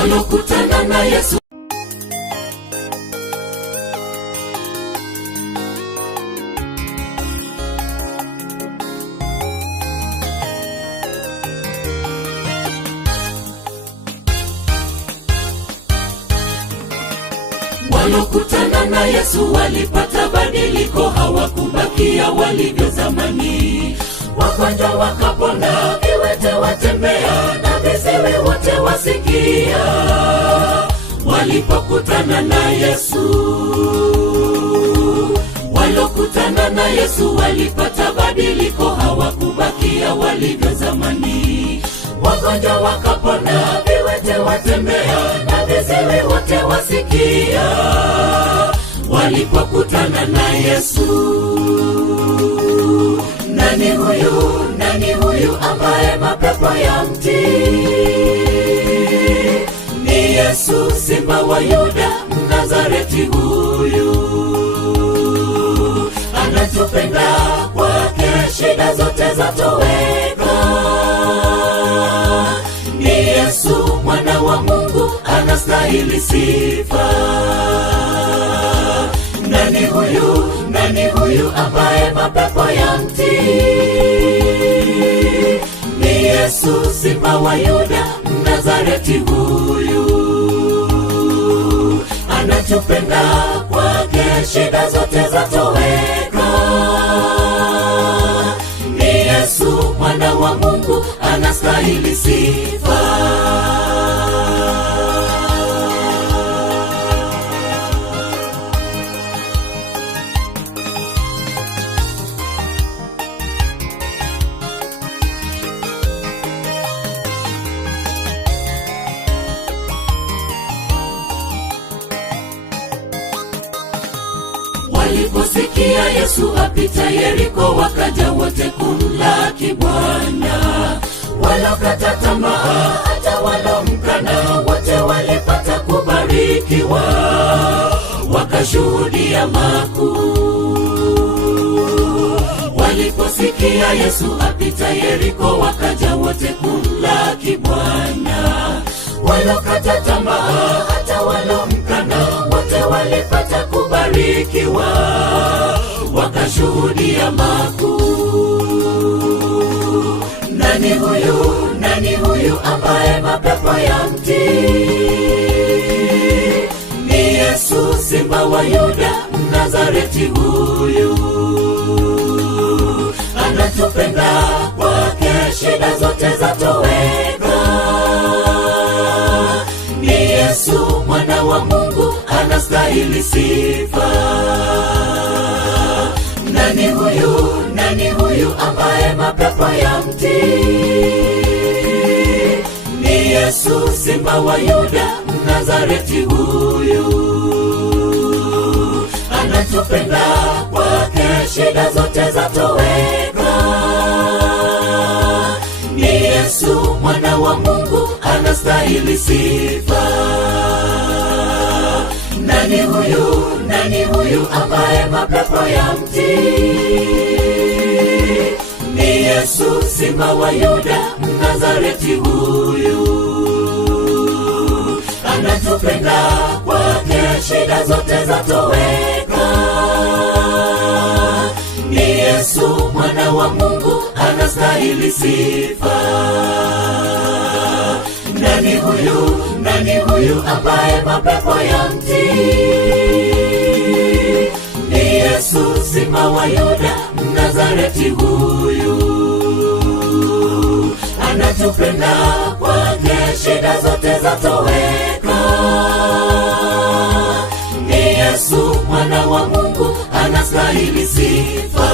walokutana na Yesu. Walokutana na Yesu walipata badiliko, hawakubakia walivyo zamani. Wagonjwa wakapona, viwete watembea, na viziwi wote wasikia. Walipokutana na Yesu, walokutana na Yesu walipata badiliko, hawakubakia walivyo zamani. Wagonjwa wakapona, viwete watembea, na viziwi wote wasikia. Walipokutana na Yesu. Nani huyu ambaye mapepo ya mtii? Ni Yesu, Simba wa Yuda, Mnazareti huyu. Anatupenda, kwake shida zote zatoweka. Ni Yesu, mwana wa Mungu, anastahili sifa. Nani huyu ambaye mapepo ya mtii? Ni Yesu, Simba wa Yuda, Mnazareti huyu. Anatupenda, kwake shida zote zatoweka. Ni Yesu, mwana wa Mungu, anastahili sifa. Waliposikia Yesu apita Yeriko, wakaja wote kumlaki Bwana. Walokata tamaa, hata walomkana, wote walipata kubarikiwa, wakashuhudia makuu. Waliposikia Yesu apita Yeriko, wakaja wote kumlaki Bwana. Walokata tamaa, hata walomkana, wote walipata kubarikiwa, wakashuhudia makuu. Nani huyu ambaye mapepo ya mtii? Ni Yesu, Simba wa Yuda, Mnazareti huyu. Anatupenda, kwake shida zote zatoweka. Ni Yesu, mwana wa Mungu, anastahili sifa. Nani huyu ambaye mapepo ya mtii? Ni Yesu, Simba wa Yuda, Mnazareti huyu. Anatupenda, kwake shida zote zatoweka. Ni Yesu, mwana wa Mungu, anastahili sifa. Nani huyu ambaye mapepo ya mtii? Ni Yesu, Simba wa Yuda, Mnazareti huyu. Anatupenda, kwake shida zote zatoweka. Ni Yesu, mwana wa Mungu, anastahili sifa. Nani huyu ambaye mapepo ya mtii? Ni Yesu, Simba wa Yuda, Mnazareti huyu. Anatupenda, kwake shida zote zatoweka. Ni Yesu, mwana wa Mungu, anastahili sifa.